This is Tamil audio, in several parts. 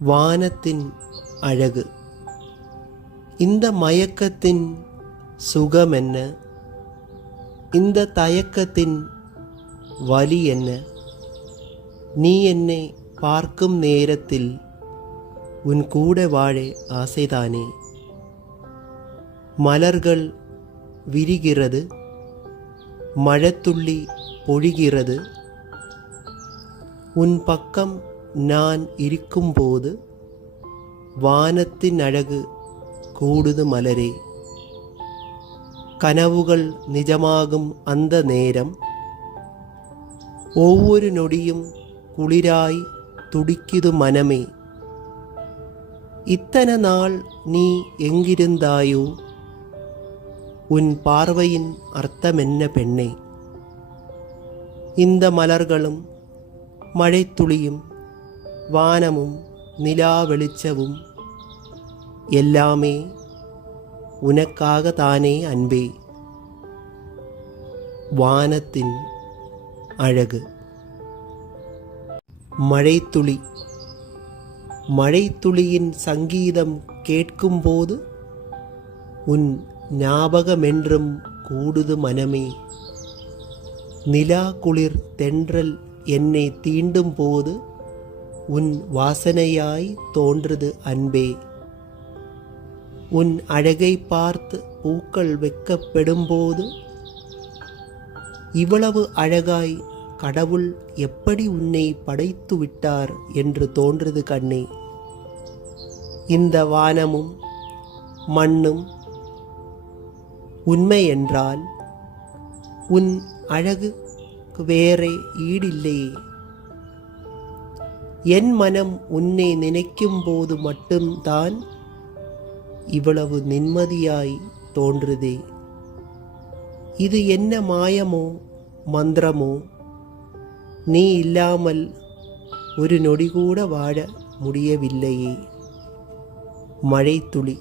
வானத்தின் அழகு. இந்த மயக்கத்தின் சுகம் என்ன? இந்த தயக்கத்தின் வலி என்ன? நீ என்னை பார்க்கும் நேரத்தில் உன் கூட வாழ ஆசைதானே. மலர்கள் விரிகிறது, மழைத்துள்ளி பொழிகிறது. உன் பக்கம் நான் இருக்கும்போது வானத்தின் அழகு கூடுது மலரே. கனவுகள் நிஜமாகும் அந்த நேரம் ஒவ்வொரு நொடியும் குளிராய் துடிக்குது மனமே. இத்தனை நாள் நீ எங்கிருந்தாயோ? உன் பார்வையின் அர்த்தமென்ன பெண்ணே? இந்த மலர்களும் மழைத்துளியும் வானமும் நிலா வெளிச்சவும் எல்லாமே உனக்காக தானே அன்பே. வானத்தின் அழகு. மழைத்துளி. மழைத்துளியின் சங்கீதம் கேட்கும்போது உன் ஞாபகமென்றும் கூடுது மனமே. நிலா குளிர் தென்றல் என்னை தீண்டும் போது உன் வாசனையாய் தோன்றுது அன்பே. உன் அழகை பார்த்து பூக்கள் வெட்கப்படும்போது இவ்வளவு அழகாய் கடவுள் எப்படி உன்னை படைத்து விட்டார் என்று தோன்றுது கண்ணே. இந்த வானமும் மண்ணும் உண்மை என்றால் உன் அழகு வேறே ஈடில்லையே. என் மனம் உன்னை நினைக்கும் போது மட்டும்தான் இவ்வளவு நிம்மதியாய் தோன்றுதே. இது என்ன மாயமோ மந்திரமோ? நீ இல்லாமல் ஒரு நொடி கூட வாழ முடியவில்லையே. மழைத்துளி.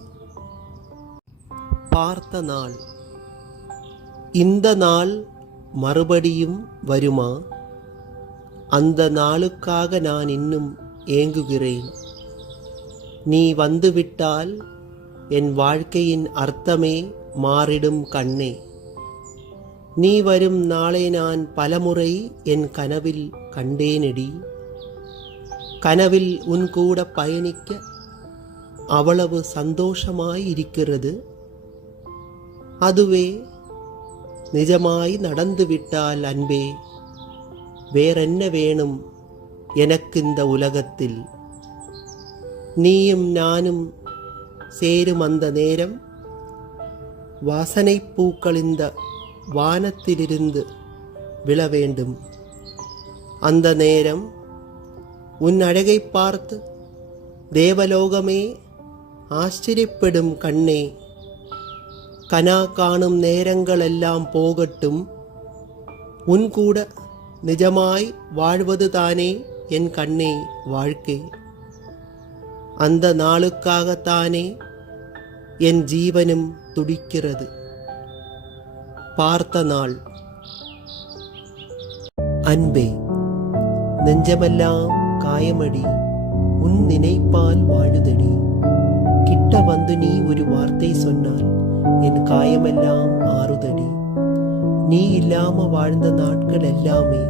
பார்த்த நாள். இந்த நாள் மறுபடியும் வருமா? அந்த நாளுக்காக நான் இன்னும் ஏங்குகிறேன். நீ வந்துவிட்டால் என் வாழ்க்கையின் அர்த்தமே மாறிடும் கண்ணே. நீ வரும் நாளை நான் பலமுறை என் கனவில் கண்டேனடி. கனவில் உன் கூட பயணிக்க அவ்வளவு சந்தோஷமாயிருக்கிறது. அதுவே நிஜமாய் நடந்துவிட்டால் அன்பே, வேறென்ன வேணும் எனக்கு இந்த உலகத்தில்? நீயும் நானும் சேரும் அந்த நேரம் வாசனை பூக்கள் இந்த வானத்திலிருந்து விழ வேண்டும். அந்த நேரம் உன் அழகை பார்த்து தேவலோகமே ஆச்சரியப்படும் கண்ணே. கனா காணும் நேரங்களெல்லாம் போகட்டும். உன் கூட நிஜமாய் வாழ்வது தானே என் கண்ணே வாழ்க்கை. அந்த நாளுக்காகத்தானே என் ஜீவனும் துடிக்கிறது. பார்த்த நாள். அன்பே, நெஞ்சமெல்லாம் காயமடி, உன் நினைப்பால் வாழுதடி. கிட்ட வந்து நீ ஒரு வார்த்தை சொன்னால் என் காயமெல்லாம் ஆறுதடி. நீ இல்லாம வாழ்ந்த நாட்கள் எல்லாமே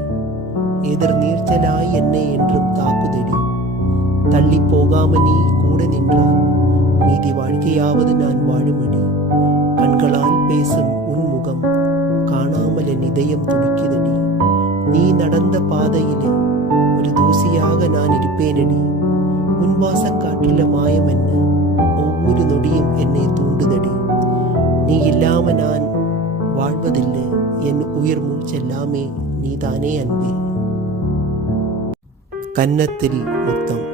எதிர் நீர்ச்சலாய் என்னை என்றும் தாக்குதடி. தள்ளி போகாம நீ கூட நின்றால் மீதி வாழ்க்கையாவது நான் வாழுமடி. கண்களால் பேசும் உன் முகம் காணாமல் என் இதயம் துடிக்குதடி. நீ நடந்த பாதையிலே ஒரு தூசியாக நான் இருப்பேனடி. உன் வாசக்காற்றில மாயம் என்ன? ஒவ்வொரு நொடியும் என்னை தூண்டுதடி. நீ இல்லாம நான் வாழ்வதில்லை. என் உயிர் மூச்செல்லாமே நீதானே அன்பே. கன்னத்தில் முத்தம்.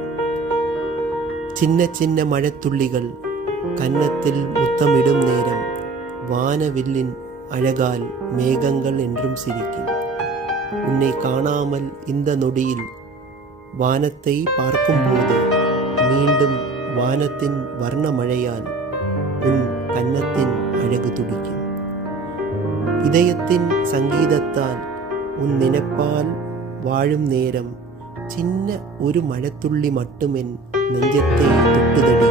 சின்ன சின்ன மழைத்துள்ளிகள் கன்னத்தில் முத்தமிடும் நேரம் வானவில்லின் அழகால் மேகங்கள் என்றும் சிரிக்கும். உன்னை காணாமல் இந்த நொடியில் வானத்தை பார்க்கும்போது மீண்டும் வானத்தின் வர்ண மழையால் உன் கன்னத்தின் அழகு துடிக்கும். இதயத்தின் சங்கீதத்தால் உன் நினைப்பால் வாழும் நேரம் சின்ன ஒரு மழைத்துள்ளி மட்டும் என் நெஞ்சத்தை தொட்டுதடி.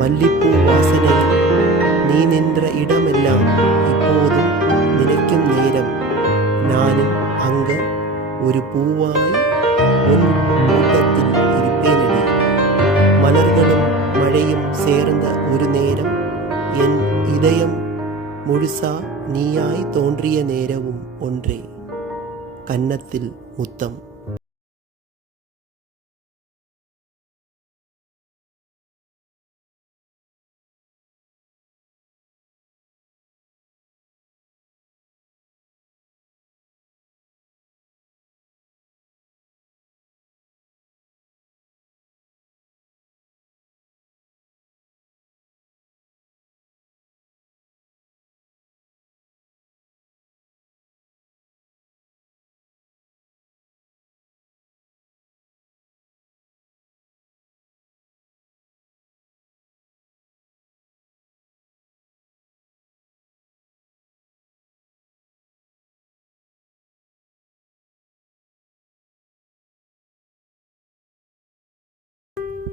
மல்லிப்பூ வாசனையில் நீ நின்ற இடமெல்லாம் இப்போதும் நினைக்கும் நேரம் நானும் அங்க ஒரு பூவாய் உன் கூட்டத்தில் இருப்பேனடி. மலர்களும் மழையும் சேர்ந்த ஒரு நேரம் என் இதயம் முழுசா நீயாய் தோன்றிய நேரமும் ஒன்றே. கன்னத்தில் முத்தம்.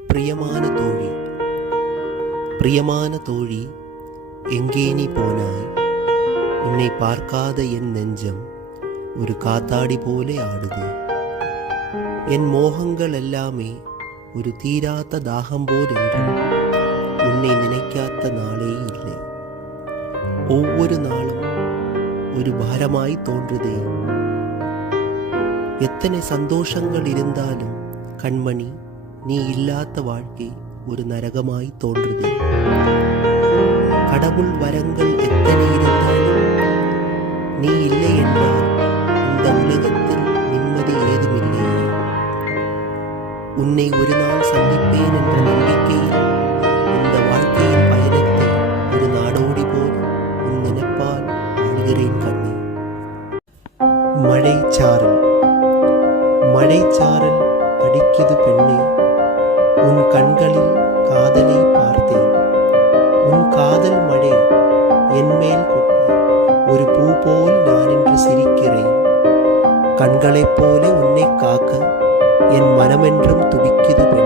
பிரியமான தோழி, பிரியமான தோழி, எங்கே நீ போனாய்? உன்னை பார்க்காத என் நெஞ்சம் ஒரு காத்தாடி போலே ஆடுது. என் மோகங்கள் எல்லாமே ஒரு தீராத்த தாகம் போல் என்றும் உன்னை நினைக்காத நாளே இல்லை. ஒவ்வொரு நாளும் ஒரு பாரமாய் தோன்றுதே. எத்தனை சந்தோஷங்கள் இருந்தாலும் கண்மணி, நீ இல்லாத வாழ்க்கை ஒரு நரகமாய் தோன்றுதே. கடவுள் வரங்கள் எத்தனை இருந்தாலும் நீ இல்லை என்றால் இந்த உலகத்தில் நிம்மதி ஏதுமில்லையே. உன்னை ஒரு நாள் சந்திப்பேன் என்ற நம்பிக்கையில் இந்த வாழ்க்கையின் பயணத்தை ஒரு நாடோடி போல் உன் நினைப்பால் வாழ்கிறேன் கண்ணே. மழைச்சாரல், மழைச்சாரல் அடிக்குது பெண்ணே, உன் கண்களில் காதலை பார்த்தேன். உன் காதல் மழை என்மேல் கொட்ட ஒரு பூ போல் நான் இன்று சிரிக்கிறேன். கண்களைப் போல உன்னை காக்க என் மனமென்றும் துடிக்குது பெண்ணே.